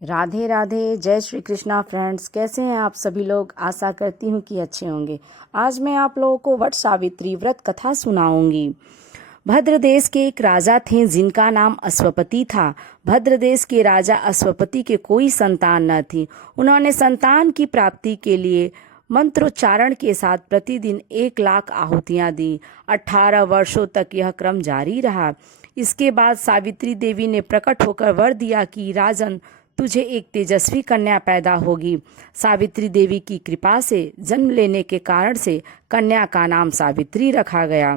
राधे राधे। जय श्री कृष्णा फ्रेंड्स, कैसे हैं आप सभी लोग। आशा करती हूँ कि अच्छे होंगे। आज मैं आप लोगों को वट सावित्री व्रत कथा सुनाऊंगी। भद्र देश के एक राजा थे जिनका नाम अश्वपति था। भद्र देश के राजा अश्वपति के कोई संतान न थी। उन्होंने संतान की प्राप्ति के लिए मंत्रोच्चारण के साथ प्रतिदिन 1,00,000 आहुतियां दी। 18 वर्षों तक यह क्रम जारी रहा। इसके बाद सावित्री देवी ने प्रकट होकर वर दिया कि राजन, तुझे एक तेजस्वी कन्या पैदा होगी। सावित्री देवी की कृपा से जन्म लेने के कारण से कन्या का नाम सावित्री रखा गया।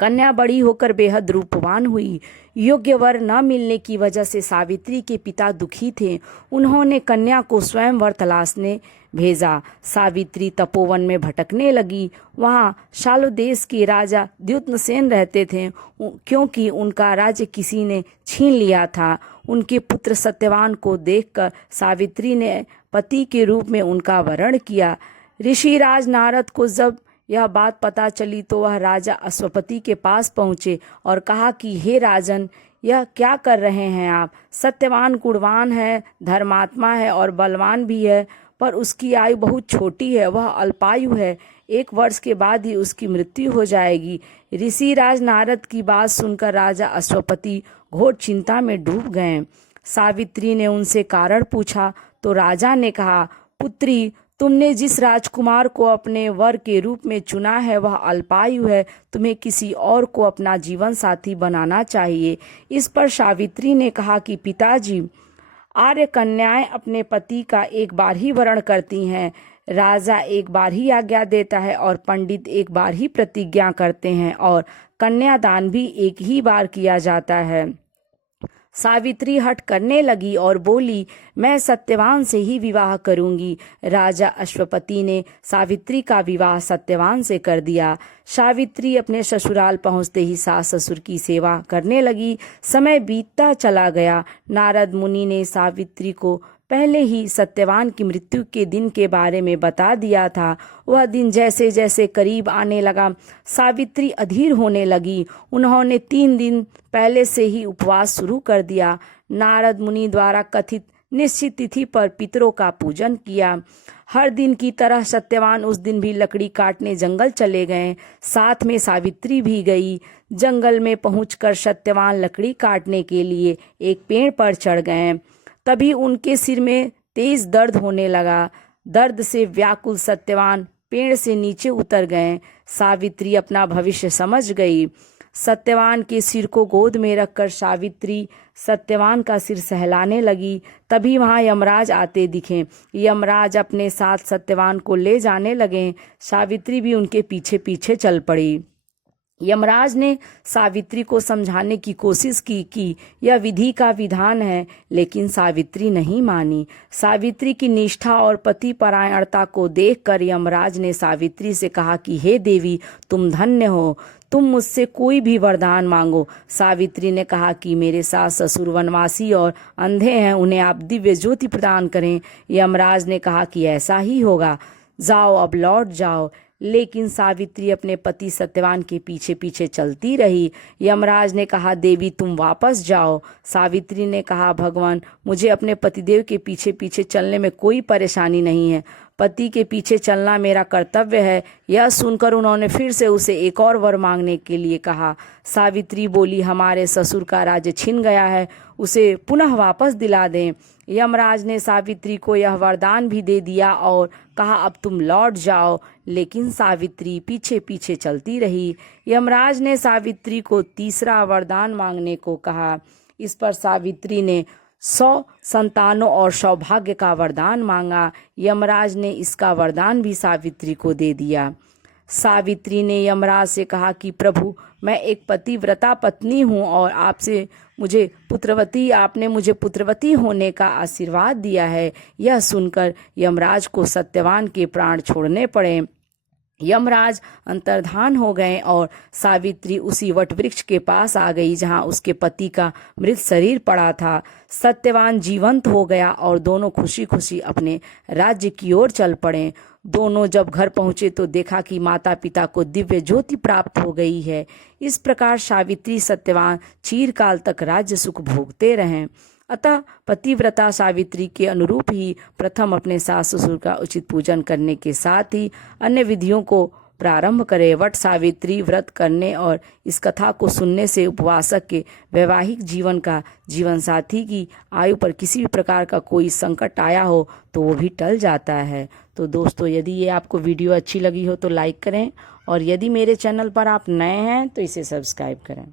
कन्या बड़ी होकर बेहद रूपवान हुई। योग्य वर न मिलने की वजह से सावित्री के पिता दुखी थे। उन्होंने कन्या को स्वयंवर तलाशने भेजा। सावित्री तपोवन में भटकने लगी। वहाँ शालो देश के राजा द्युम्नसेन रहते थे, क्योंकि उनका राज्य किसी ने छीन लिया था। उनके पुत्र सत्यवान को देखकर सावित्री ने पति के रूप में उनका वरण किया। ऋषिराज नारद को जब यह बात पता चली तो वह राजा अश्वपति के पास पहुँचे और कहा कि हे राजन, यह क्या कर रहे हैं आप। सत्यवान गुणवान है, धर्मात्मा है और बलवान भी है, पर उसकी आयु बहुत छोटी है। वह अल्पायु है। 1 वर्ष के बाद ही उसकी मृत्यु हो जाएगी। ऋषिराज नारद की बात सुनकर राजा अश्वपति घोर चिंता में डूब गए। सावित्री ने उनसे कारण पूछा तो राजा ने कहा, पुत्री, तुमने जिस राजकुमार को अपने वर के रूप में चुना है वह अल्पायु है। तुम्हें किसी और को अपना जीवन साथी बनाना चाहिए। इस पर सावित्री ने कहा कि पिताजी, आर्य कन्याएं अपने पति का एक बार ही वरण करती हैं। राजा एक बार ही आज्ञा देता है और पंडित एक बार ही प्रतिज्ञा करते हैं और कन्यादान भी एक ही बार किया जाता है। सावित्री हठ करने लगी और बोली, मैं सत्यवान से ही विवाह करूंगी। राजा अश्वपति ने सावित्री का विवाह सत्यवान से कर दिया। सावित्री अपने ससुराल पहुंचते ही सास ससुर की सेवा करने लगी। समय बीतता चला गया। नारद मुनि ने सावित्री को पहले ही सत्यवान की मृत्यु के दिन के बारे में बता दिया था। वह दिन जैसे जैसे करीब आने लगा, सावित्री अधीर होने लगी। उन्होंने 3 दिन पहले से ही उपवास शुरू कर दिया। नारद मुनि द्वारा कथित निश्चित तिथि पर पितरों का पूजन किया। हर दिन की तरह सत्यवान उस दिन भी लकड़ी काटने जंगल चले गए। साथ में सावित्री भी गई। जंगल में पहुंचकर सत्यवान लकड़ी काटने के लिए एक पेड़ पर चढ़ गए। तभी उनके सिर में तेज दर्द होने लगा। दर्द से व्याकुल सत्यवान पेड़ से नीचे उतर गए। सावित्री अपना भविष्य समझ गई। सत्यवान के सिर को गोद में रखकर सावित्री सत्यवान का सिर सहलाने लगी। तभी वहां यमराज आते दिखे। यमराज अपने साथ सत्यवान को ले जाने लगे। सावित्री भी उनके पीछे पीछे चल पड़ी। यमराज ने सावित्री को समझाने की कोशिश की कि यह विधि का विधान है, लेकिन सावित्री नहीं मानी। सावित्री की निष्ठा और पति परायणता को देखकर यमराज ने सावित्री से कहा कि हे देवी, तुम धन्य हो, तुम मुझसे कोई भी वरदान मांगो। सावित्री ने कहा कि मेरे सास ससुर वनवासी और अंधे हैं, उन्हें आप दिव्य ज्योति प्रदान करें। यमराज ने कहा कि ऐसा ही होगा, जाओ अब लौट जाओ। लेकिन सावित्री अपने पति सत्यवान के पीछे पीछे चलती रही। यमराज ने कहा, देवी तुम वापस जाओ। सावित्री ने कहा, भगवान, मुझे अपने पतिदेव के पीछे पीछे चलने में कोई परेशानी नहीं है। पति के पीछे चलना मेरा कर्तव्य है। यह सुनकर उन्होंने फिर से उसे एक और वर मांगने के लिए कहा। सावित्री बोली, हमारे ससुर का राज्य छिन गया है, उसे पुनः वापस दिला दें। यमराज ने सावित्री को यह वरदान भी दे दिया और कहा, अब तुम लौट जाओ। लेकिन सावित्री पीछे पीछे चलती रही। यमराज ने सावित्री को तीसरा वरदान मांगने को कहा। इस पर सावित्री ने 100 संतानों और सौभाग्य का वरदान मांगा। यमराज ने इसका वरदान भी सावित्री को दे दिया। सावित्री ने यमराज से कहा कि प्रभु, मैं एक पतिव्रता पत्नी हूँ और आपने मुझे पुत्रवती होने का आशीर्वाद दिया है। यह सुनकर यमराज को सत्यवान के प्राण छोड़ने पड़े। यमराज अंतर्धान हो गए और सावित्री उसी वटवृक्ष के पास आ गई जहां उसके पति का मृत शरीर पड़ा था। सत्यवान जीवंत हो गया और दोनों खुशी खुशी अपने राज्य की ओर चल पड़े। दोनों जब घर पहुंचे तो देखा कि माता पिता को दिव्य ज्योति प्राप्त हो गई है। इस प्रकार सावित्री सत्यवान चिरकाल तक राज्य सुख भोगते रहें। अतः पतिव्रता सावित्री के अनुरूप ही प्रथम अपने सास ससुर का उचित पूजन करने के साथ ही अन्य विधियों को प्रारंभ करें। वट सावित्री व्रत करने और इस कथा को सुनने से उपवासक के वैवाहिक जीवन का, जीवन साथी की आयु पर किसी भी प्रकार का कोई संकट आया हो तो वो भी टल जाता है। तो दोस्तों, यदि ये आपको वीडियो अच्छी लगी हो तो लाइक करें, और यदि मेरे चैनल पर आप नए हैं तो इसे सब्सक्राइब करें।